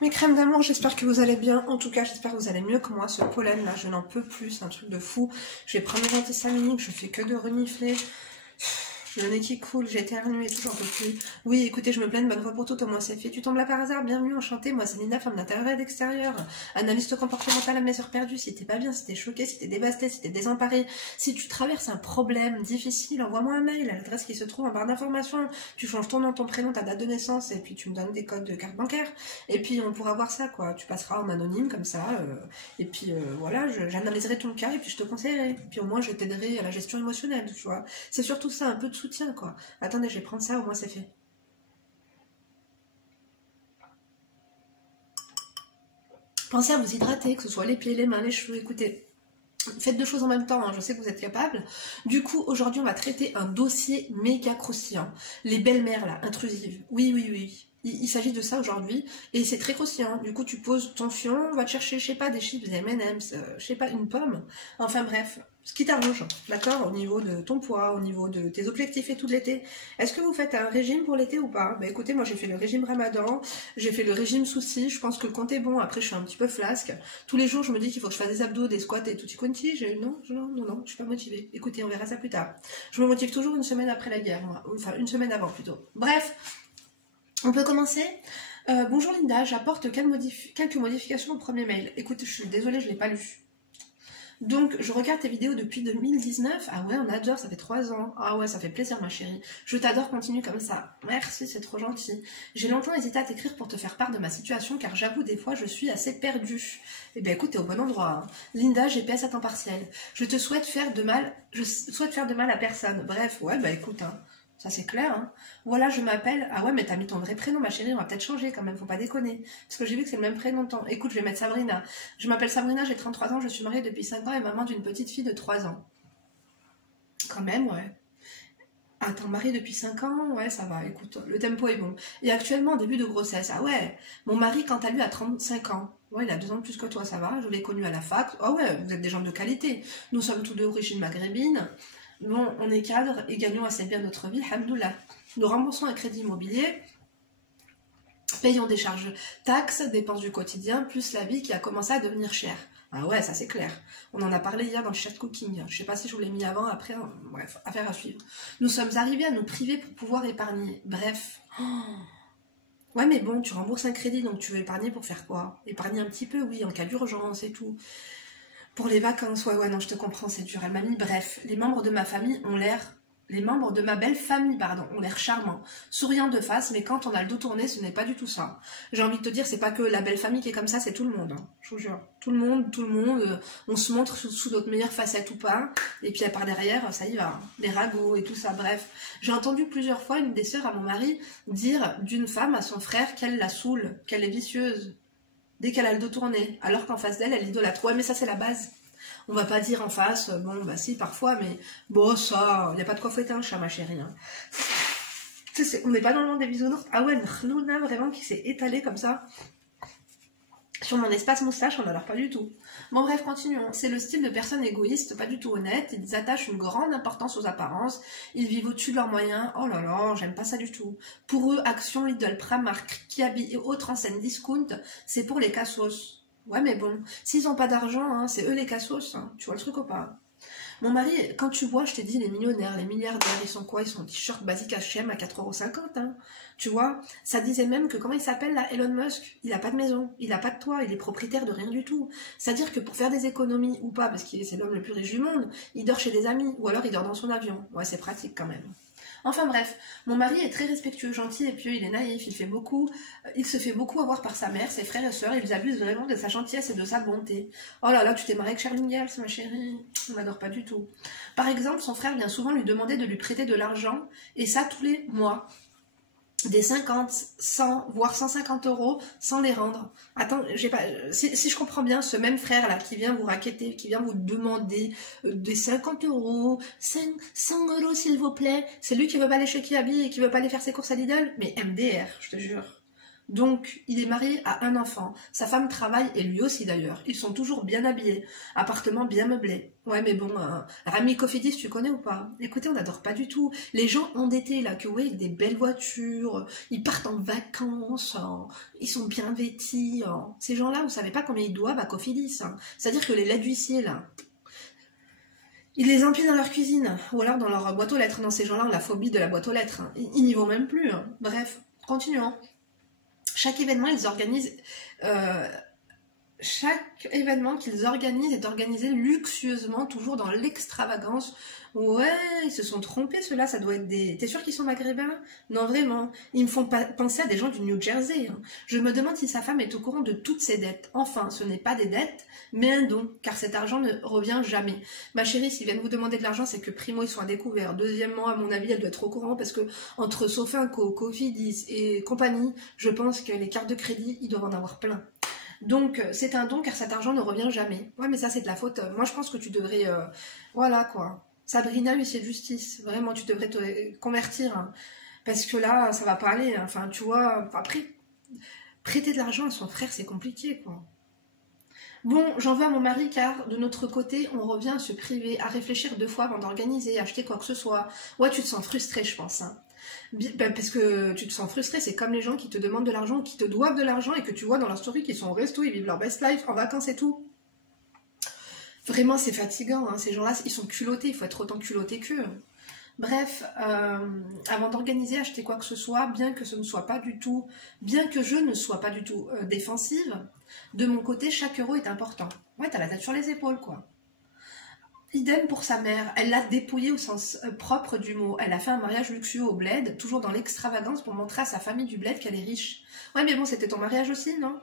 Mes crèmes d'amour, j'espère que vous allez bien. En tout cas, j'espère que vous allez mieux que moi. Ce pollen là, je n'en peux plus, c'est un truc de fou. Je vais prendre mes antihistaminiques, je fais que de renifler. J'ai le nez qui coule, j'ai éternué, tout, j'en peux plus. Oui, écoutez, je me plains, bonne fois pour toutes, au moins c'est fait. Tu tombes là par hasard, bienvenue, enchantée. Moi, c'est Linda, femme d'intérieur et d'extérieur. Analyste comportementale à mes heures perdues. Si t'es pas bien, si t'es choqué, si t'es dévasté, si t'es désemparé, si tu traverses un problème difficile, envoie-moi un mail à l'adresse qui se trouve en barre d'informations. Tu changes ton nom, ton prénom, ta date de naissance, et puis tu me donnes des codes de carte bancaire. Et puis on pourra voir ça, quoi. Tu passeras en anonyme, comme ça. Et puis voilà, j'analyserai ton cas, et puis je te conseillerai. Puis au moins, je t'aiderai à la gestion émotionnelle, tu vois. C'est surtout ça, un peu de soutien, quoi. Attendez, je vais prendre ça, au moins c'est fait. Pensez à vous hydrater, que ce soit les pieds, les mains, les cheveux, écoutez. Faites deux choses en même temps, hein, je sais que vous êtes capable. Du coup, aujourd'hui, on va traiter un dossier méga croustillant. Les belles-mères, là, intrusives. Oui, oui, oui. Il s'agit de ça aujourd'hui, et c'est très croustillant. Du coup, tu poses ton fion, on va te chercher, je sais pas, des chips, des M&M's, je sais pas, une pomme. Enfin bref, ce qui t'arrange, d'accord, au niveau de ton poids, au niveau de tes objectifs et tout l'été. Est-ce que vous faites un régime pour l'été ou pas? Bah écoutez, moi j'ai fait le régime Ramadan, j'ai fait le régime souci, je pense que le compte est bon, après je suis un petit peu flasque. Tous les jours, je me dis qu'il faut que je fasse des abdos, des squats et tutti quanti. Non, je suis pas motivée. Écoutez, on verra ça plus tard. Je me motive toujours une semaine après la guerre, moi. Enfin, une semaine avant plutôt. Bref, on peut commencer. Bonjour Linda, j'apporte quelques modifications au premier mail. Écoute, je suis désolée, je l'ai pas lu. Donc, je regarde tes vidéos depuis 2019. Ah ouais, on adore, ça fait 3 ans. Ah ouais, ça fait plaisir ma chérie. Je t'adore, continue comme ça. Merci, c'est trop gentil. J'ai longtemps hésité à t'écrire pour te faire part de ma situation, car j'avoue, des fois, je suis assez perdue. Eh bien, écoute, t'es au bon endroit. Hein. Linda, GPS à temps partiel. Je souhaite faire de mal à personne. Bref, ouais, bah écoute, hein. Ça c'est clair, hein. Voilà, je m'appelle... Ah ouais, mais t'as mis ton vrai prénom, ma chérie, on va peut-être changer quand même, faut pas déconner. Parce que j'ai vu que c'est le même prénom. Écoute, je vais mettre Sabrina. Je m'appelle Sabrina, j'ai 33 ans, je suis mariée depuis 5 ans et maman d'une petite fille de 3 ans. Quand même, ouais. Attends, mariée depuis 5 ans, ouais, ça va, écoute, le tempo est bon. Et actuellement, en début de grossesse, ah ouais, mon mari, quant à lui, a 35 ans. Ouais, il a 2 ans de plus que toi, ça va, je l'ai connu à la fac. Ah ouais, vous êtes des gens de qualité. Nous sommes tous deux d'origine maghrébine. Bon, on est cadre et gagnons assez bien notre vie, alhamdoulilah. Nous remboursons un crédit immobilier, payons des charges taxes, dépenses du quotidien, plus la vie qui a commencé à devenir chère. Ah ouais, ça c'est clair. On en a parlé hier dans le chat cooking. Je sais pas si je vous l'ai mis avant, après, bref, affaire à suivre. Nous sommes arrivés à nous priver pour pouvoir épargner. Bref. Oh. Ouais, mais bon, tu rembourses un crédit, donc tu veux épargner pour faire quoi? Épargner un petit peu, oui, en cas d'urgence et tout. Pour les vacances, ouais, non, je te comprends, c'est dur. Elle m'a mis, bref, les membres de ma famille ont l'air... Les membres de ma belle famille, pardon, ont l'air charmants, souriants de face, mais quand on a le dos tourné, ce n'est pas du tout ça. J'ai envie de te dire, c'est pas que la belle famille qui est comme ça, c'est tout le monde, hein, je vous jure. Tout le monde, on se montre sous notre meilleure facette ou pas, et puis à part derrière, ça y va, les ragots et tout ça, bref. J'ai entendu plusieurs fois une des sœurs à mon mari dire d'une femme à son frère qu'elle la saoule, qu'elle est vicieuse, dès qu'elle a le dos tourné, alors qu'en face d'elle, elle idolâtre. Ouais, mais ça c'est la base. On va pas dire en face, bon bah si parfois, mais bon ça, y a pas de quoi fouetter un chat ma chérie. Hein. On n'est pas dans le monde des bisounours. Ah ouais, une khlouna vraiment qui s'est étalée comme ça sur mon espace moustache, on n'adore pas du tout. Bon bref, continuons. C'est le style de personnes égoïstes, pas du tout honnêtes. Ils attachent une grande importance aux apparences. Ils vivent au-dessus de leurs moyens. Oh là là, j'aime pas ça du tout. Pour eux, Action, Lidl, Primark, Kiabi et autres enseignes discount, c'est pour les cassos. Ouais, mais bon, s'ils n'ont pas d'argent, hein, c'est eux les cassos, hein. Tu vois le truc ou pas? Mon mari, quand tu vois, je t'ai dit, les millionnaires, les milliardaires, ils sont quoi? Ils sont en t-shirt basique H&M à 4,50 €, hein. Tu vois, ça disait même que, comment il s'appelle là, Elon Musk, il a pas de maison, il a pas de toit, il est propriétaire de rien du tout. C'est-à-dire que pour faire des économies ou pas, parce qu'il c'est l'homme le plus riche du monde, il dort chez des amis, ou alors il dort dans son avion. Ouais, c'est pratique quand même. Enfin bref, mon mari est très respectueux, gentil et pieux, il est naïf, il se fait beaucoup avoir par sa mère, ses frères et sœurs, ils abusent vraiment de sa gentillesse et de sa bonté. Oh là là, tu t'es mariée avec Charline Gals, ma chérie, on n'adore pas du tout. Par exemple, son frère vient souvent lui demander de lui prêter de l'argent, et ça tous les mois. Des 50, 100, voire 150 € sans les rendre. Attends, si je comprends bien, ce même frère-là qui vient vous raqueter, qui vient vous demander des 50 €, 100 € s'il vous plaît, c'est lui qui veut pas aller chez Kiabi et qui veut pas aller faire ses courses à Lidl, mais MDR, je te jure. Donc, il est marié à un enfant. Sa femme travaille, et lui aussi d'ailleurs. Ils sont toujours bien habillés. Appartement bien meublé. Ouais, mais bon, Rami Cofidis, tu connais ou pas? Écoutez, on n'adore pas du tout. Les gens endettés, là, que vous voyez, avec des belles voitures, ils partent en vacances, ils sont bien vêtis. Ces gens-là, vous savez pas combien ils doivent à Cofidis. C'est-à-dire que les laids d'huissier, là, ils les empilent dans leur cuisine, ou alors dans leur boîte aux lettres. Non, ces gens-là ont la phobie de la boîte aux lettres. Ils n'y vont même plus. Bref, continuons. Chaque événement, ils organisent, chaque événement qu'ils organisent est organisé luxueusement, toujours dans l'extravagance. Ouais, ils se sont trompés, ceux-là, ça doit être des... T'es sûr qu'ils sont maghrébins? Non, vraiment. Ils me font penser à des gens du New Jersey. Je me demande si sa femme est au courant de toutes ses dettes. Enfin, ce n'est pas des dettes, mais un don, car cet argent ne revient jamais. Ma chérie, s'ils viennent vous demander de l'argent, c'est que primo, ils sont à découvert. Deuxièmement, à mon avis, elle doit être au courant, parce que entre Sofinco, Cofidis et compagnie, je pense que les cartes de crédit, ils doivent en avoir plein. Donc, c'est un don, car cet argent ne revient jamais. Ouais, mais ça, c'est de la faute. Moi, je pense que tu devrais... voilà, quoi. Sabrina, huissier de justice, vraiment, tu devrais te convertir. Parce que là, ça va pas aller. Enfin, tu vois, après, prêter de l'argent à son frère, c'est compliqué, quoi. Bon, j'en veux à mon mari, car de notre côté, on revient à se priver, à réfléchir 2 fois avant d'organiser, acheter quoi que ce soit. Ouais, tu te sens frustré, je pense. Parce que tu te sens frustré, c'est comme les gens qui te demandent de l'argent, qui te doivent de l'argent, et que tu vois dans leur story qu'ils sont au resto, ils vivent leur best life, en vacances et tout. Vraiment, c'est fatigant, ces gens-là, ils sont culottés, il faut être autant culotté qu'eux. Bref, avant d'organiser, acheter quoi que ce soit, bien que je ne sois pas du tout défensive, de mon côté, chaque euro est important. Ouais, t'as la tête sur les épaules, quoi. Idem pour sa mère, elle l'a dépouillée au sens propre du mot. Elle a fait un mariage luxueux au bled, toujours dans l'extravagance pour montrer à sa famille du bled qu'elle est riche. Ouais, mais bon, c'était ton mariage aussi, non?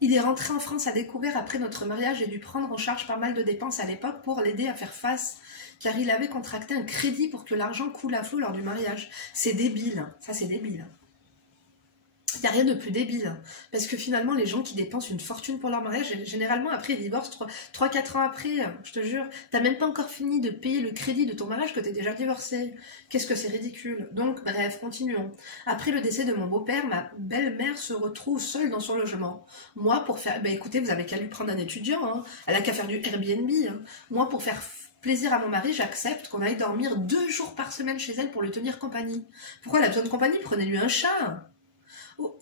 Il est rentré en France à découvert après notre mariage et dû prendre en charge pas mal de dépenses à l'époque pour l'aider à faire face, car il avait contracté un crédit pour que l'argent coule à flot lors du mariage. C'est débile, ça c'est débile. Il n'y a rien de plus débile, parce que finalement les gens qui dépensent une fortune pour leur mariage, généralement après ils divorcent 3-4 ans après, je te jure, t'as même pas encore fini de payer le crédit de ton mariage que t'es déjà divorcé. Qu'est-ce que c'est ridicule. Donc bref, continuons. Après le décès de mon beau-père, ma belle-mère se retrouve seule dans son logement. Moi pour faire, écoutez, vous avez qu'à lui prendre un étudiant, elle a qu'à faire du Airbnb. Moi pour faire plaisir à mon mari, j'accepte qu'on aille dormir 2 jours par semaine chez elle pour lui tenir compagnie. Pourquoi elle a besoin de compagnie? Prenez-lui un chat.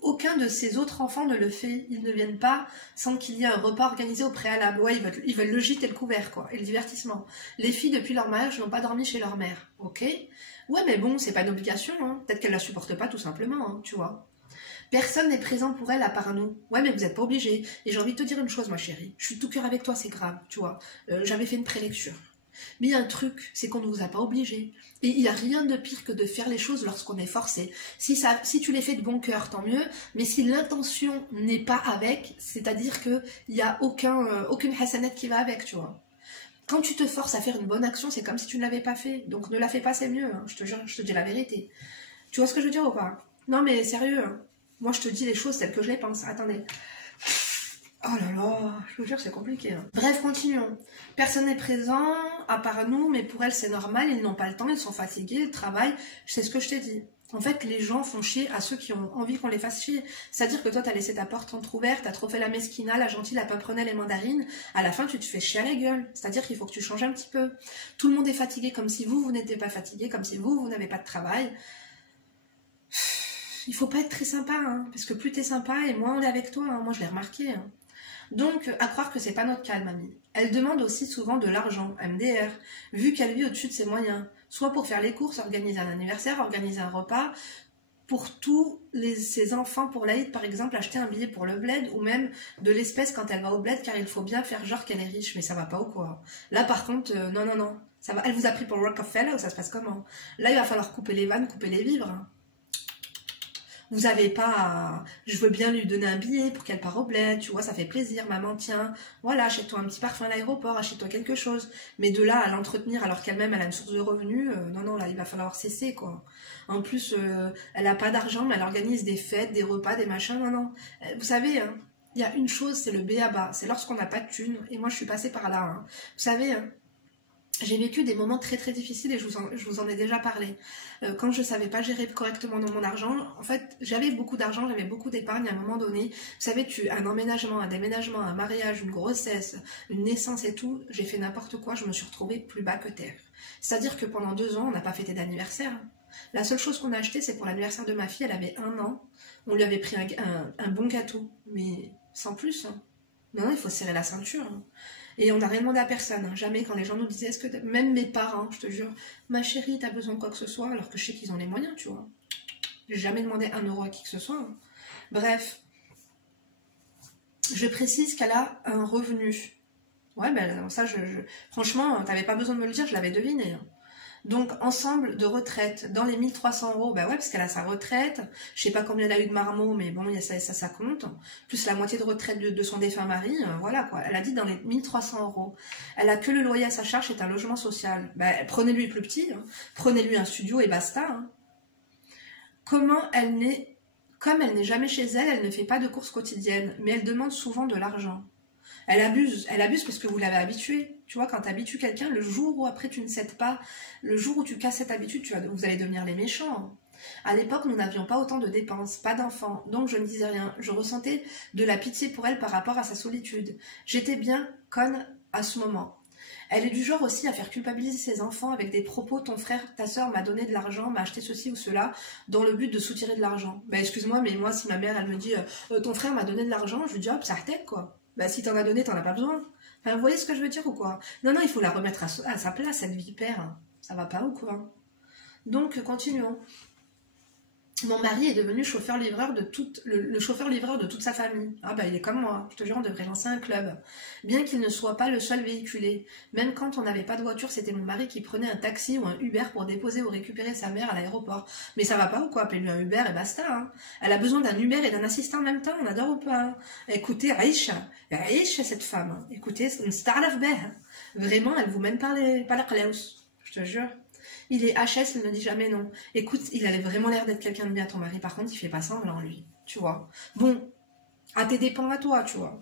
Aucun de ses autres enfants ne le fait. Ils ne viennent pas sans qu'il y ait un repas organisé au préalable. Ouais, ils veulent le gîte et le couvert, quoi, et le divertissement. Les filles, depuis leur mariage, n'ont pas dormi chez leur mère. Ok? Ouais, mais bon, c'est pas une obligation. Peut-être qu'elle la supporte pas, tout simplement, tu vois. Personne n'est présent pour elle à part nous. Ouais, mais vous n'êtes pas obligé. Et j'ai envie de te dire une chose, ma chérie. Je suis tout cœur avec toi, c'est grave, tu vois. J'avais fait une prélecture. Mais il y a un truc, c'est qu'on ne vous a pas obligé. Et il n'y a rien de pire que de faire les choses lorsqu'on est forcé. Si tu les fais de bon cœur, tant mieux. Mais si l'intention n'est pas avec, c'est-à-dire qu'il n'y a aucune hasanette qui va avec, tu vois. Quand tu te forces à faire une bonne action, c'est comme si tu ne l'avais pas fait. Donc ne la fais pas, c'est mieux. Je te jure, je te dis la vérité. Tu vois ce que je veux dire ou pas? Non mais sérieux. Moi je te dis les choses telles que je les pense. Attendez. Oh là là, je vous jure, c'est compliqué. Bref, continuons. Personne n'est présent, à part nous, mais pour elles, c'est normal, ils n'ont pas le temps, ils sont fatigués, ils travaillent. C'est ce que je t'ai dit. En fait, les gens font chier à ceux qui ont envie qu'on les fasse chier. C'est-à-dire que toi, t'as laissé ta porte entrouverte, t'as trop fait la mesquina, la gentille, la paprenelle et mandarine. À la fin, tu te fais chier à la gueule. C'est-à-dire qu'il faut que tu changes un petit peu. Tout le monde est fatigué comme si vous n'étiez pas fatigué, comme si vous n'avez pas de travail. Il faut pas être très sympa, parce que plus t'es sympa et moins on est avec toi. Moi, je l'ai remarqué. Donc, à croire que c'est pas notre cas, mamie. Elle demande aussi souvent de l'argent, MDR, vu qu'elle vit au-dessus de ses moyens, soit pour faire les courses, organiser un anniversaire, organiser un repas, pour tous ses enfants, pour l'Aïd par exemple, acheter un billet pour le bled, ou même de l'espèce quand elle va au bled, car il faut bien faire genre qu'elle est riche, mais ça va pas ou quoi? Là par contre, non, ça va. Elle vous a pris pour Rockefeller ou ça se passe comment? Là il va falloir couper les vannes, couper les vivres. Vous n'avez pas... Je veux bien lui donner un billet pour qu'elle parte au bled, tu vois, ça fait plaisir, maman, tiens, voilà, achète-toi un petit parfum à l'aéroport, achète-toi quelque chose. Mais de là à l'entretenir alors qu'elle-même, elle a une source de revenus, non, là, il va falloir cesser, quoi. En plus, elle n'a pas d'argent, mais elle organise des fêtes, des repas, des machins, non. Vous savez, il y a une chose, c'est le b.a.-ba, c'est lorsqu'on n'a pas de thunes, et moi, je suis passée par là, Vous savez, J'ai vécu des moments très très difficiles et je vous en ai déjà parlé. Quand je savais pas gérer correctement mon argent, en fait, j'avais beaucoup d'argent, j'avais beaucoup d'épargne à un moment donné. Vous savez, un emménagement, un déménagement, un mariage, une grossesse, une naissance et tout, j'ai fait n'importe quoi, je me suis retrouvée plus bas que terre. C'est-à-dire que pendant 2 ans, on n'a pas fêté d'anniversaire. La seule chose qu'on a acheté, c'est pour l'anniversaire de ma fille, elle avait 1 an. On lui avait pris un bon gâteau, mais sans plus. Hein. Non, il faut serrer la ceinture. Hein. Et on n'a rien demandé à personne. Hein. Jamais quand les gens nous disaient, est-ce que même mes parents, je te jure, ma chérie, t'as besoin de quoi que ce soit, alors que je sais qu'ils ont les moyens, tu vois. J'ai jamais demandé 1 euro à qui que ce soit. Hein. Bref, je précise qu'elle a un revenu. Ouais, ben ça, franchement, t'avais pas besoin de me le dire, je l'avais deviné. Hein. Donc, ensemble de retraite, dans les 1300 euros, bah ouais, parce qu'elle a sa retraite, je sais pas combien elle a eu de marmots, mais bon, ça compte, plus la moitié de retraite de son défunt mari, voilà quoi, elle a dit dans les 1300 euros. Elle a que le loyer à sa charge, c'est un logement social. Bah, prenez-lui plus petit, hein. Prenez-lui un studio et basta. Hein. Comme elle n'est jamais chez elle, elle ne fait pas de courses quotidiennes, mais elle demande souvent de l'argent. Elle abuse parce que vous l'avez habituée. Tu vois, quand tu habitues quelqu'un, le jour où après tu ne cèdes pas, le jour où tu casses cette habitude, vous allez devenir les méchants. À l'époque, nous n'avions pas autant de dépenses, pas d'enfants, donc je ne disais rien. Je ressentais de la pitié pour elle par rapport à sa solitude. J'étais bien conne à ce moment. Elle est du genre aussi à faire culpabiliser ses enfants avec des propos « ton frère, ta soeur m'a donné de l'argent, m'a acheté ceci ou cela » dans le but de soutirer de l'argent. Ben excuse-moi, mais moi si ma mère elle me dit « ton frère m'a donné de l'argent », je lui dis « hop, ça tête quoi ». Bah si t'en as donné, t'en as pas besoin. Enfin, vous voyez ce que je veux dire ou quoi? Non, il faut la remettre à sa place, cette vipère. Ça va pas ou quoi? Donc, continuons. Mon mari est devenu chauffeur-livreur le chauffeur-livreur de toute sa famille. Ah bah il est comme moi, je te jure, on devrait lancer un club. Bien qu'il ne soit pas le seul véhiculé. Même quand on n'avait pas de voiture, c'était mon mari qui prenait un taxi ou un Uber pour déposer ou récupérer sa mère à l'aéroport. Mais ça va pas ou quoi? Appelez-lui un Uber et basta. Hein. Elle a besoin d'un Uber et d'un assistant en même temps, on adore ou pas? Hein. Écoutez, Aïcha cette femme. Écoutez, c'est une star of Vraiment, elle vous mène par la clause. Je te jure. Il est HS, il ne dit jamais non. Écoute, il avait vraiment l'air d'être quelqu'un de bien, ton mari. Par contre, il fait pas semblant, lui. Tu vois. Bon, à tes dépens à toi, tu vois.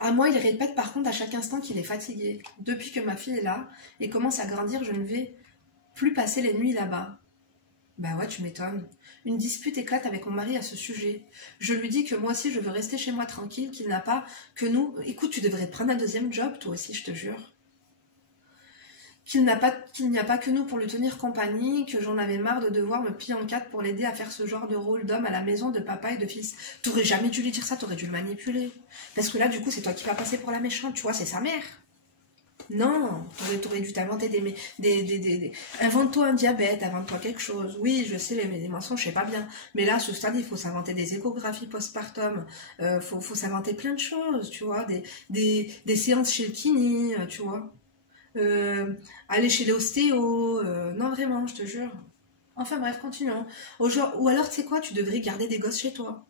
À moi, il répète par contre à chaque instant qu'il est fatigué. Depuis que ma fille est là et commence à grandir, je ne vais plus passer les nuits là-bas. Bah ouais, tu m'étonnes. Une dispute éclate avec mon mari à ce sujet. Je lui dis que moi aussi, je veux rester chez moi tranquille, qu'il n'a pas que nous... Écoute, tu devrais te prendre un 2e job, toi aussi, je te jure. Qu'il n'y a pas que nous pour lui tenir compagnie, que j'en avais marre de devoir me plier en 4 pour l'aider à faire ce genre de rôle d'homme à la maison, de papa et de fils. T'aurais jamais dû lui dire ça, t'aurais dû le manipuler. Parce que là, du coup, c'est toi qui vas passer pour la méchante, tu vois, c'est sa mère. Non, t'aurais dû t'inventer invente-toi un diabète, invente-toi quelque chose. Oui, je sais, les mensonges, je sais pas bien. Mais là, à ce stade, il faut s'inventer des échographies postpartum. Faut s'inventer plein de choses, tu vois. Des séances chez le kiné, tu vois. Aller chez l'ostéo, non vraiment, je te jure. Enfin bref, continuons. Ou alors, tu sais quoi, tu devrais garder des gosses chez toi.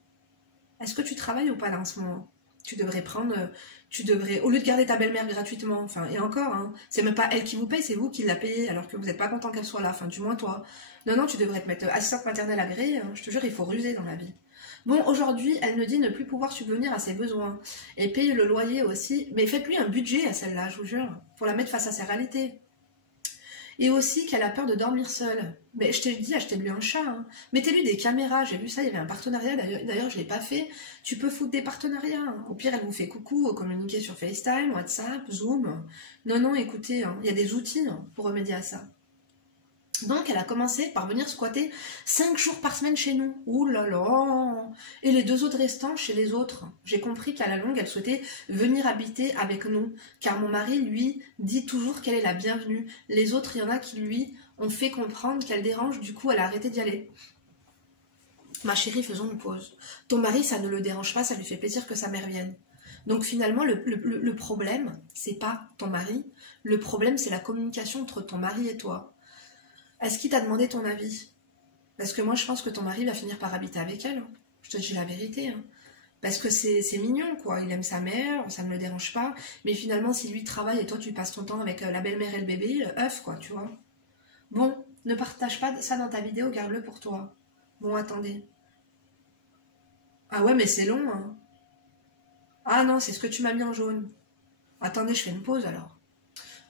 Est-ce que tu travailles ou pas là en ce moment? Tu devrais au lieu de garder ta belle-mère gratuitement, enfin, et encore, hein, c'est même pas elle qui vous paye, c'est vous qui la payez, alors que vous n'êtes pas content qu'elle soit là, enfin, du moins toi. Non, tu devrais te mettre assistante maternelle agréée, hein, je te jure, il faut ruser dans la vie. Bon, aujourd'hui, elle me dit ne plus pouvoir subvenir à ses besoins et payer le loyer aussi. Mais faites-lui un budget à celle-là, je vous jure, pour la mettre face à sa réalité. Et aussi qu'elle a peur de dormir seule. Mais je t'ai dit, achetez-lui un chat. Hein. Mettez-lui des caméras. J'ai vu ça, il y avait un partenariat. D'ailleurs, je ne l'ai pas fait. Tu peux foutre des partenariats. Hein. Au pire, elle vous fait coucou, communiquer sur FaceTime, WhatsApp, Zoom. Non, écoutez, hein, il y a des outils pour remédier à ça. Donc, elle a commencé par venir squatter 5 jours par semaine chez nous. Ouh là là! Et les 2 autres restants chez les autres. J'ai compris qu'à la longue, elle souhaitait venir habiter avec nous. Car mon mari, lui, dit toujours qu'elle est la bienvenue. Les autres, il y en a qui lui ont fait comprendre qu'elle dérange. Du coup, elle a arrêté d'y aller. Ma chérie, faisons une pause. Ton mari, ça ne le dérange pas, ça lui fait plaisir que sa mère vienne. Donc finalement, le problème, c'est pas ton mari. Le problème, c'est la communication entre ton mari et toi. Est-ce qu'il t'a demandé ton avis? Parce que moi, je pense que ton mari va finir par habiter avec elle. Je te dis la vérité. Hein. Parce que c'est mignon, quoi. Il aime sa mère, ça ne le dérange pas. Mais finalement, si lui travaille et toi, tu passes ton temps avec la belle-mère et le bébé, œuf, quoi, tu vois. Bon, ne partage pas ça dans ta vidéo, garde-le pour toi. Bon, attendez. Ah ouais, mais c'est long, hein. Ah non, c'est ce que tu m'as mis en jaune. Attendez, je fais une pause, alors.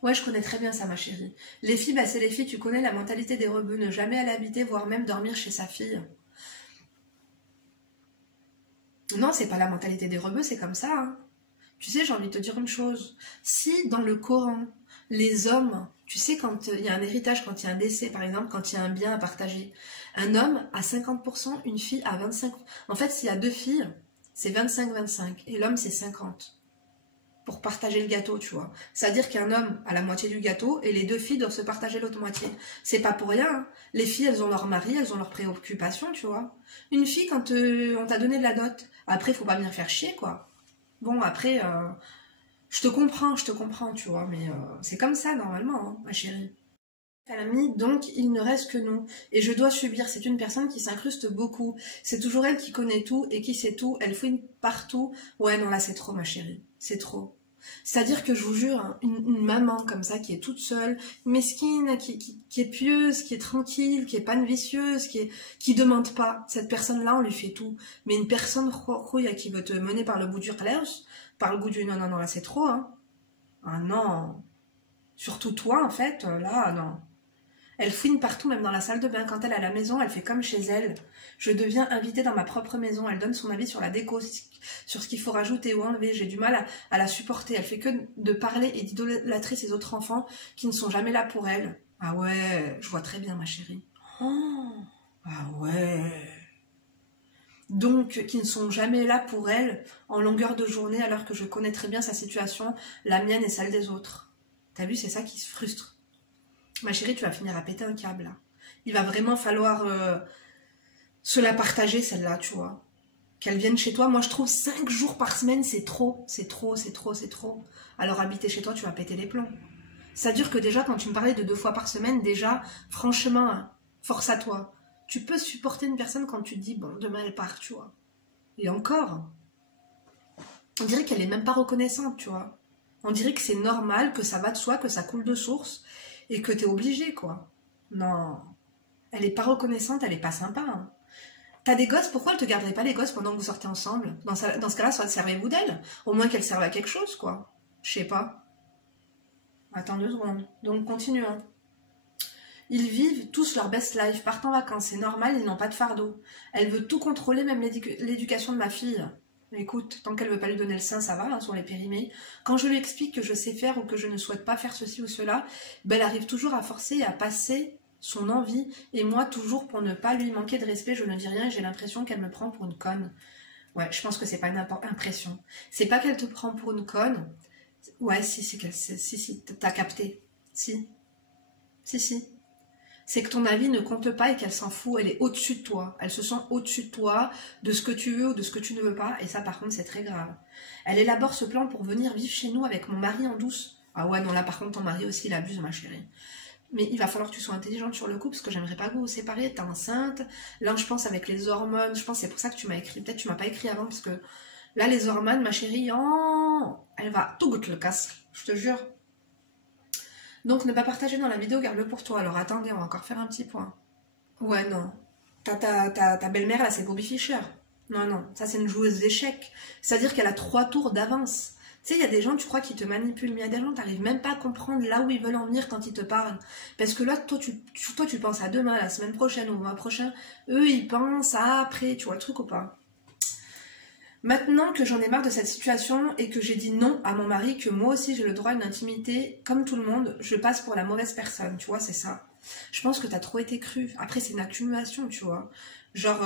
Ouais, je connais très bien ça, ma chérie. Les filles, bah, c'est les filles, tu connais la mentalité des rebeux, ne jamais aller habiter, voire même dormir chez sa fille. Non, c'est pas la mentalité des rebeux, c'est comme ça, hein. Tu sais, j'ai envie de te dire une chose. Si dans le Coran, les hommes, tu sais, quand il y a un héritage, quand il y a un décès, par exemple, quand il y a un bien à partager, un homme a 50%, une fille a 25%. En fait, s'il y a deux filles, c'est 25-25, et l'homme, c'est 50. Pour partager le gâteau, tu vois. C'est-à-dire qu'un homme a la moitié du gâteau, et les deux filles doivent se partager l'autre moitié. C'est pas pour rien, hein. Les filles, elles ont leur mari, elles ont leurs préoccupations, tu vois. Une fille, quand on t'a donné de la dot, après, faut pas venir faire chier, quoi. Bon, après, je te comprends, tu vois, mais c'est comme ça, normalement, hein, ma chérie. Elle a mis, donc, il ne reste que nous. Et je dois subir, c'est une personne qui s'incruste beaucoup. C'est toujours elle qui connaît tout et qui sait tout. Elle fouine partout. Ouais, non, là, c'est trop, ma chérie. C'est trop. C'est-à-dire que je vous jure, hein, une maman comme ça, qui est toute seule, mesquine, qui est pieuse, qui est tranquille, qui est pas une vicieuse, qui demande pas. Cette personne-là, on lui fait tout. Mais une personne rouille qui veut te mener par le bout du rlèche, par le bout du non, non, non, là, c'est trop, hein. Ah non. Surtout toi, en fait, là, non. Elle fouine partout, même dans la salle de bain. Quand elle est à la maison, elle fait comme chez elle. Je deviens invitée dans ma propre maison. Elle donne son avis sur la déco, sur ce qu'il faut rajouter ou enlever. J'ai du mal à la supporter. Elle fait que de parler et d'idolâtrer ses autres enfants qui ne sont jamais là pour elle. Ah ouais, je vois très bien, ma chérie. Oh, ah ouais. Donc, qui ne sont jamais là pour elle en longueur de journée, alors que je connais très bien sa situation, la mienne et celle des autres. T'as vu, c'est ça qui se frustre. Ma chérie, tu vas finir à péter un câble, là. Il va vraiment falloir se la partager, celle-là, tu vois. Qu'elle vienne chez toi. Moi, je trouve 5 jours par semaine, c'est trop. C'est trop, c'est trop, c'est trop. Alors, habiter chez toi, tu vas péter les plombs. C'est-à-dire que déjà, quand tu me parlais de 2 fois par semaine, déjà, franchement, hein, force à toi. Tu peux supporter une personne quand tu te dis, bon, demain, elle part, tu vois. Et encore, on dirait qu'elle est même pas reconnaissante, tu vois. On dirait que c'est normal, que ça va de soi, que ça coule de source, et que t'es obligé, quoi. Non, elle est pas reconnaissante, elle est pas sympa, hein. T'as des gosses, pourquoi elle te garderait pas les gosses pendant que vous sortez ensemble? Dans ce cas-là, servez-vous d'elle. Au moins qu'elle serve à quelque chose, quoi. Je sais pas. Attends 2 secondes. Donc, continuons. Ils vivent tous leur best life, partent en vacances, c'est normal, ils n'ont pas de fardeau. Elle veut tout contrôler, même l'éducation de ma fille. Écoute, tant qu'elle veut pas lui donner le sein, ça va, hein, sur les périmés. Quand je lui explique que je sais faire ou que je ne souhaite pas faire ceci ou cela, ben elle arrive toujours à forcer et à passer son envie. Et moi, toujours pour ne pas lui manquer de respect, je ne dis rien et j'ai l'impression qu'elle me prend pour une conne. Ouais, je pense que c'est pas une impression. C'est pas qu'elle te prend pour une conne. Ouais, si, t'as capté. Si. C'est que ton avis ne compte pas et qu'elle s'en fout, elle est au-dessus de toi. Elle se sent au-dessus de toi, de ce que tu veux ou de ce que tu ne veux pas, et ça par contre c'est très grave. Elle élabore ce plan pour venir vivre chez nous avec mon mari en douce. Ah ouais, non, là par contre ton mari aussi il abuse, ma chérie. Mais il va falloir que tu sois intelligente sur le coup, parce que j'aimerais pas que vous vous sépariez, t'es enceinte. Là je pense avec les hormones, je pense c'est pour ça que tu m'as écrit, peut-être tu m'as pas écrit avant, parce que là les hormones, ma chérie, oh, elle va tout goûter le casse, je te jure. Donc, ne pas partager dans la vidéo, garde-le pour toi. Alors, attendez, on va encore faire un petit point. Ouais, non. Ta belle-mère, là, c'est Bobby Fischer. Non, non, ça, c'est une joueuse d'échecs. C'est-à-dire qu'elle a 3 tours d'avance. Tu sais, il y a des gens, tu crois, qui te manipulent, mais il y a des gens, tu n'arrives même pas à comprendre là où ils veulent en venir quand ils te parlent. Parce que là, toi, tu penses à demain, la semaine prochaine ou le mois prochain. Eux, ils pensent à après, tu vois le truc ou pas? Maintenant que j'en ai marre de cette situation et que j'ai dit non à mon mari, que moi aussi j'ai le droit à une intimité, comme tout le monde, je passe pour la mauvaise personne, tu vois, c'est ça. Je pense que t'as trop été cru. Après, c'est une accumulation, tu vois. Genre,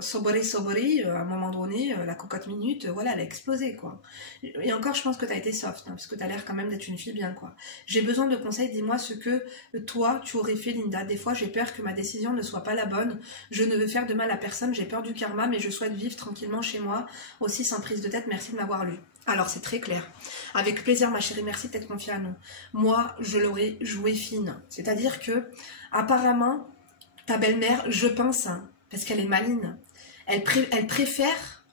sobori, à un moment donné, la cocotte minute, voilà, elle a explosé, quoi. Et encore, je pense que t'as été soft, hein, parce que t'as l'air quand même d'être une fille bien, quoi. J'ai besoin de conseils, dis-moi ce que toi, tu aurais fait, Linda. Des fois, j'ai peur que ma décision ne soit pas la bonne. Je ne veux faire de mal à personne, j'ai peur du karma, mais je souhaite vivre tranquillement chez moi, aussi sans prise de tête. Merci de m'avoir lu. Alors, c'est très clair. Avec plaisir, ma chérie, merci d'être confiée à nous. Moi, je l'aurais joué fine. C'est-à-dire que, apparemment, ta belle-mère, je pense, hein, parce qu'elle est maligne, elle préfère,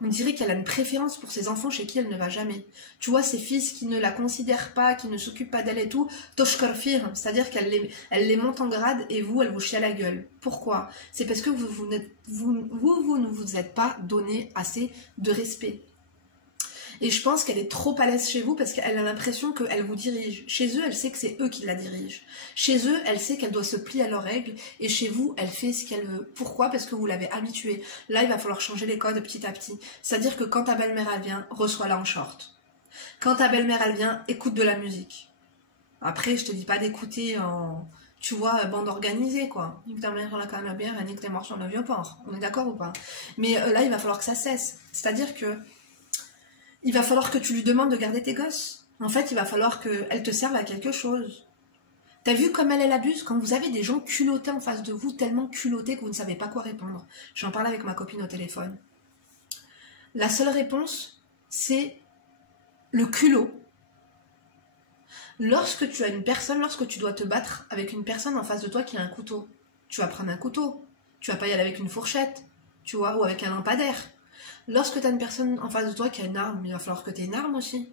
on dirait qu'elle a une préférence pour ses enfants chez qui elle ne va jamais. Tu vois, ses fils qui ne la considèrent pas, qui ne s'occupent pas d'elle et tout, toshkarfir, c'est-à-dire qu'elle les monte en grade et vous, elle vous chie à la gueule. Pourquoi? C'est parce que vous ne vous êtes pas donné assez de respect. Et je pense qu'elle est trop à l'aise chez vous parce qu'elle a l'impression qu'elle vous dirige. Chez eux, elle sait que c'est eux qui la dirigent. Chez eux, elle sait qu'elle doit se plier à leurs règles. Et chez vous, elle fait ce qu'elle veut. Pourquoi? Parce que vous l'avez habituée. Là, il va falloir changer les codes petit à petit. C'est-à-dire que quand ta belle-mère, elle vient, reçois-la en short. Quand ta belle-mère, elle vient, écoute de la musique. Après, je te dis pas d'écouter en... Tu vois, bande organisée, quoi. Nique ta mère, la canne à bière, et nique tes morceaux de vieux porc. On est d'accord ou pas? Mais là, il va falloir que ça cesse. C'est-à-dire que il va falloir que tu lui demandes de garder tes gosses. En fait, il va falloir qu'elle te serve à quelque chose. T'as vu comme elle abuse? Quand vous avez des gens culottés en face de vous, tellement culottés que vous ne savez pas quoi répondre. J'en parlais avec ma copine au téléphone. La seule réponse, c'est le culot. Lorsque tu as une personne, lorsque tu dois te battre avec une personne en face de toi qui a un couteau, tu vas prendre un couteau. Tu vas pas y aller avec une fourchette, tu vois, ou avec un lampadaire. Lorsque tu as une personne en face de toi qui a une arme, il va falloir que tu aies une arme aussi.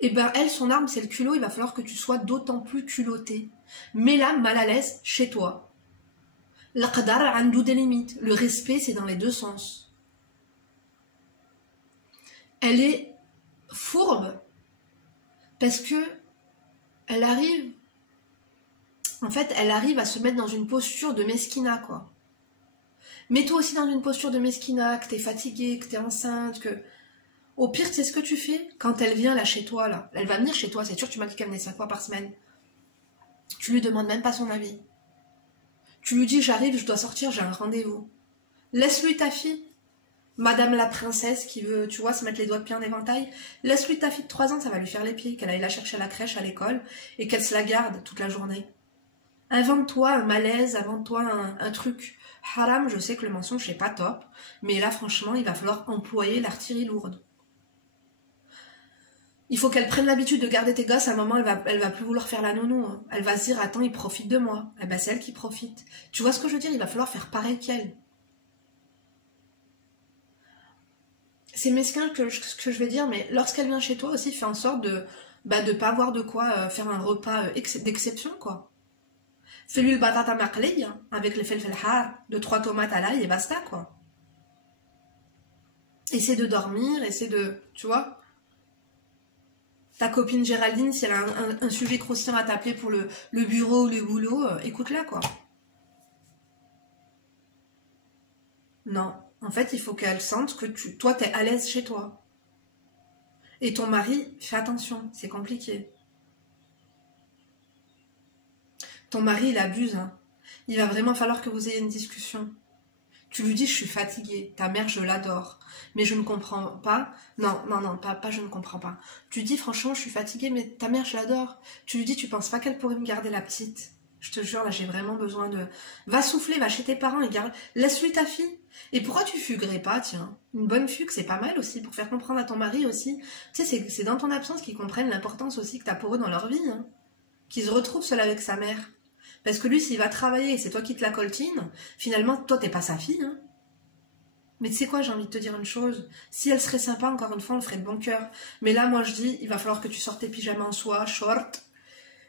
Et ben elle, son arme, c'est le culot, il va falloir que tu sois d'autant plus culotté. Mets-la mal à l'aise chez toi. L'aqdar andou des limites. Le respect, c'est dans les deux sens. Elle est fourbe parce que elle arrive, en fait, elle arrive à se mettre dans une posture de mesquina, quoi. Mets-toi aussi dans une posture de mesquina, que t'es fatiguée, que t'es enceinte, que... Au pire, c'est ce que tu fais quand elle vient là chez toi, là. Elle va venir chez toi, c'est sûr, tu m'as dit qu'elle venait 5 fois par semaine. Tu lui demandes même pas son avis. Tu lui dis, j'arrive, je dois sortir, j'ai un rendez-vous. Laisse-lui ta fille. Madame la princesse qui veut, tu vois, se mettre les doigts de pied en éventail. Laisse-lui ta fille de 3 ans, ça va lui faire les pieds, qu'elle aille la chercher à la crèche, à l'école, et qu'elle se la garde toute la journée. Invente-toi un malaise, invente-toi un truc. Haram, je sais que le mensonge c'est pas top, mais là franchement il va falloir employer l'artillerie lourde. Il faut qu'elle prenne l'habitude de garder tes gosses, à un moment elle va plus vouloir faire la nounou. Hein. Elle va se dire attends il profite de moi. Eh ben c'est elle qui profite. Tu vois ce que je veux dire? Il va falloir faire pareil qu'elle. C'est mesquin ce que je vais dire, mais lorsqu'elle vient chez toi aussi, fais en sorte de pas avoir de quoi faire un repas d'exception, quoi. Fais-lui le batata maqli avec le felfel har, 2-3 tomates à l'ail et basta, quoi. Essaie de dormir, essaie de... Tu vois? Ta copine Géraldine, si elle a un sujet croustillant à t'appeler pour le bureau ou le boulot, écoute-la, quoi. Non. En fait, il faut qu'elle sente que toi, t'es à l'aise chez toi. Et ton mari, fais attention, c'est compliqué. Ton mari, il abuse. Hein. Il va vraiment falloir que vous ayez une discussion. Tu lui dis, je suis fatiguée. Ta mère, je l'adore. Mais je ne comprends pas. Non, pas je ne comprends pas. Tu lui dis, franchement, je suis fatiguée, mais ta mère, je l'adore. Tu lui dis, tu penses pas qu'elle pourrait me garder la petite? Je te jure, là, j'ai vraiment besoin de... Va souffler, va chez tes parents et garde... Laisse-lui ta fille. Et pourquoi tu fuguerais pas, tiens? Une bonne fugue, c'est pas mal aussi, pour faire comprendre à ton mari aussi. Tu sais, c'est dans ton absence qu'ils comprennent l'importance aussi que t'as pour eux dans leur vie. Hein. Qu'ils se retrouvent seul avec sa mère. Parce que lui, s'il va travailler et c'est toi qui te la coltine, finalement, toi, t'es pas sa fille. Hein. Mais tu sais quoi, j'ai envie de te dire une chose. Si elle serait sympa, encore une fois, on le ferait de bon cœur. Mais là, moi, je dis, il va falloir que tu sortes tes pyjamas en soie, short.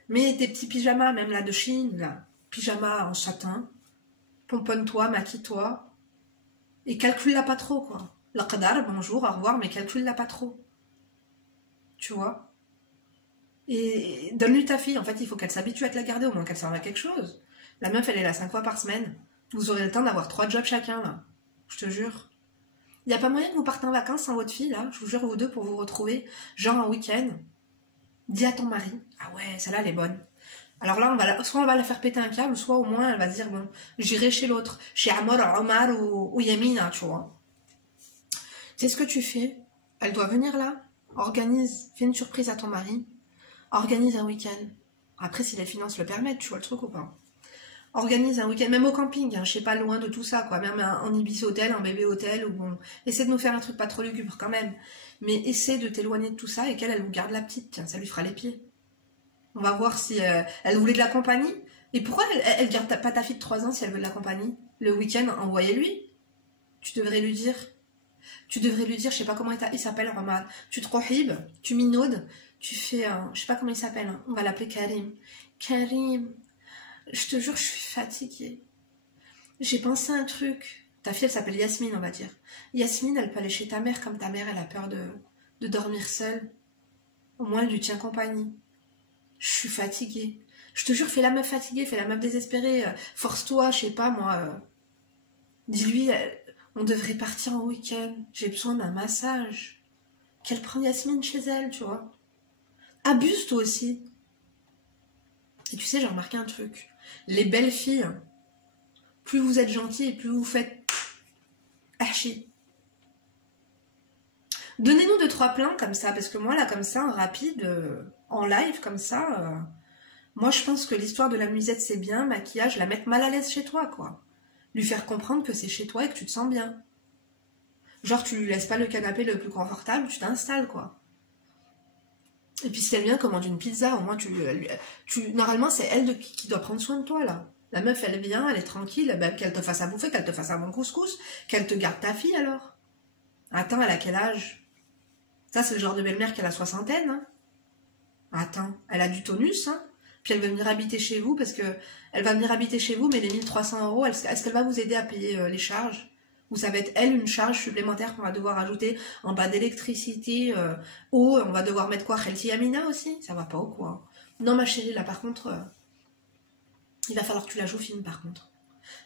Mais tes petits pyjamas, même là, de Chine, là. Pyjama en satin. Pomponne-toi, maquille-toi. Et calcule-la pas trop, quoi. L'aqdar, bonjour, au revoir, mais calcule-la pas trop. Tu vois? Et donne-lui ta fille, en fait, il faut qu'elle s'habitue à te la garder, au moins qu'elle serve à quelque chose. La meuf, elle est là 5 fois par semaine. Vous aurez le temps d'avoir 3 jobs chacun, là. Je te jure. Il n'y a pas moyen que vous partez en vacances sans votre fille, là. Je vous jure, vous deux, pour vous retrouver, genre un week-end. Dis à ton mari. Ah ouais, celle-là, elle est bonne. Alors là, soit on va la faire péter un câble, soit au moins, elle va se dire, bon, j'irai chez l'autre. Chez Amor, Omar ou Yamina, tu vois. Tu sais ce que tu fais? Elle doit venir là. Organise, fais une surprise à ton mari. Organise un week-end. Après, si les finances le permettent, tu vois le truc ou pas? Organise un week-end, même au camping, hein, je sais pas, loin de tout ça, quoi. Même en Ibis Hôtel, en bébé hôtel, ou bon. Essaie de nous faire un truc pas trop lugubre quand même. Mais essaie de t'éloigner de tout ça et qu'elle, elle vous garde la petite. Tiens, ça lui fera les pieds. On va voir si elle voulait de la compagnie. Et pourquoi elle garde pas ta fille de 3 ans si elle veut de la compagnie? Le week-end, envoyez-lui. Tu devrais lui dire. Tu devrais lui dire, je sais pas comment il s'appelle, Ramad. Tu te rohibes, tu minaudes, tu fais, je sais pas comment il s'appelle, hein. On va l'appeler Karim. Karim, je te jure, je suis fatiguée. J'ai pensé à un truc. Ta fille, elle s'appelle Yasmine, on va dire. Yasmine, elle peut aller chez ta mère comme ta mère, elle a peur de de dormir seule. Au moins, elle lui tient compagnie. Je suis fatiguée. Je te jure, fais la meuf fatiguée, fais la meuf désespérée. Force-toi, je sais pas, moi. Dis-lui, on devrait partir en week-end. J'ai besoin d'un massage. Qu'elle prenne Yasmine chez elle, tu vois. Abuse toi aussi. Et tu sais, j'ai remarqué un truc. Les belles filles, plus vous êtes gentilles et plus vous faites hacher. Donnez-nous 2-3 plans comme ça, parce que moi, là, comme ça, en rapide, en live, comme ça, moi, je pense que l'histoire de la musette, c'est bien, maquillage, la mettre mal à l'aise chez toi, quoi. Lui faire comprendre que c'est chez toi et que tu te sens bien. Genre, tu lui laisses pas le canapé le plus confortable, tu t'installes, quoi. Et puis, si elle vient, commande une pizza, au moins, normalement, c'est elle qui doit prendre soin de toi, là. La meuf, elle vient, elle est tranquille, ben, qu'elle te fasse à bouffer, qu'elle te fasse un bon couscous, qu'elle te garde ta fille, alors. Attends, elle a quel âge? Ça, c'est le genre de belle-mère qui a la soixantaine, hein. Attends, elle a du tonus, hein. Puis elle va venir habiter chez vous, parce que elle va venir habiter chez vous, mais les 1300 €, est-ce qu'elle va vous aider à payer les charges? Ou ça va être, elle, une charge supplémentaire qu'on va devoir ajouter en bas d'électricité, eau, on va devoir mettre quoi? Khelti Amina aussi? Ça va pas ou quoi? Non, ma chérie, là, par contre, il va falloir que tu la joues fine, par contre.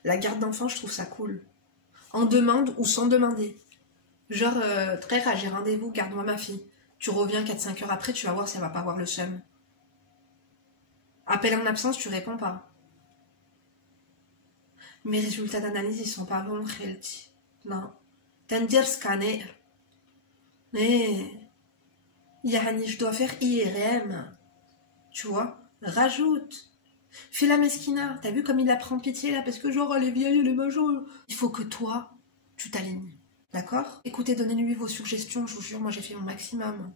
La garde d'enfant, je trouve ça cool. En demande ou sans demander. Genre, très rare, j'ai rendez-vous, garde-moi ma fille. Tu reviens 4-5 heures après, tu vas voir si elle va pas avoir le seum. Appel en absence, tu réponds pas. Mes résultats d'analyse, ils sont pas bons, Khelti. Non. T'as scanner. Mais, yani, je dois faire IRM. Tu vois? Rajoute. Fais la mesquina. T'as vu comme il la prend pitié, là? Parce que genre, elle est vieille, elle est majeure. Il faut que toi, tu t'alignes. D'accord? Écoutez, donnez-lui vos suggestions, je vous jure, moi j'ai fait mon maximum.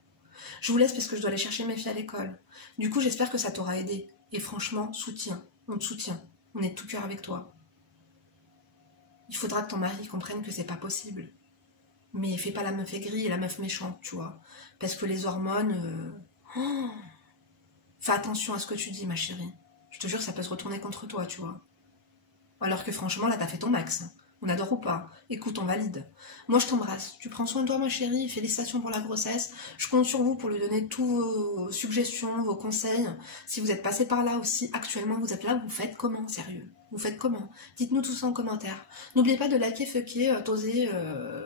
Je vous laisse parce que je dois aller chercher mes filles à l'école. Du coup, j'espère que ça t'aura aidé. Et franchement, soutien. On te soutient. On est de tout cœur avec toi. Il faudra que ton mari comprenne que c'est pas possible. Mais fais pas la meuf aigrie et la meuf méchante, tu vois. Parce que les hormones... Fais attention à ce que tu dis, ma chérie. Je te jure, ça peut se retourner contre toi, tu vois. Alors que franchement, là, t'as fait ton max. On adore ou pas? Écoute, on valide. Moi, je t'embrasse. Tu prends soin de toi, ma chérie. Félicitations pour la grossesse. Je compte sur vous pour lui donner toutes vos suggestions, vos conseils. Si vous êtes passé par là aussi, actuellement, vous êtes là, vous faites comment, sérieux? Vous faites comment? Dites-nous tout ça en commentaire. N'oubliez pas de liker, fucker, toser,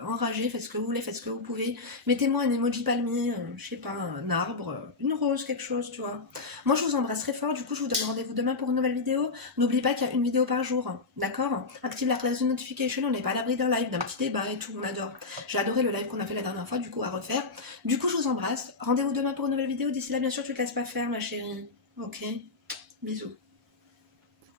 enrager, faites ce que vous voulez, faites ce que vous pouvez. Mettez-moi un emoji palmier, je sais pas, un arbre, une rose, quelque chose, tu vois. Moi, je vous embrasse très fort. Du coup, je vous donne rendez-vous demain pour une nouvelle vidéo. N'oubliez pas qu'il y a une vidéo par jour, d'accord? Active la classe de notification, on n'est pas à l'abri d'un live, d'un petit débat et tout, on adore. J'ai adoré le live qu'on a fait la dernière fois, du coup, à refaire. Du coup, je vous embrasse. Rendez-vous demain pour une nouvelle vidéo. D'ici là, bien sûr, tu te laisses pas faire, ma chérie. Ok? Bisous.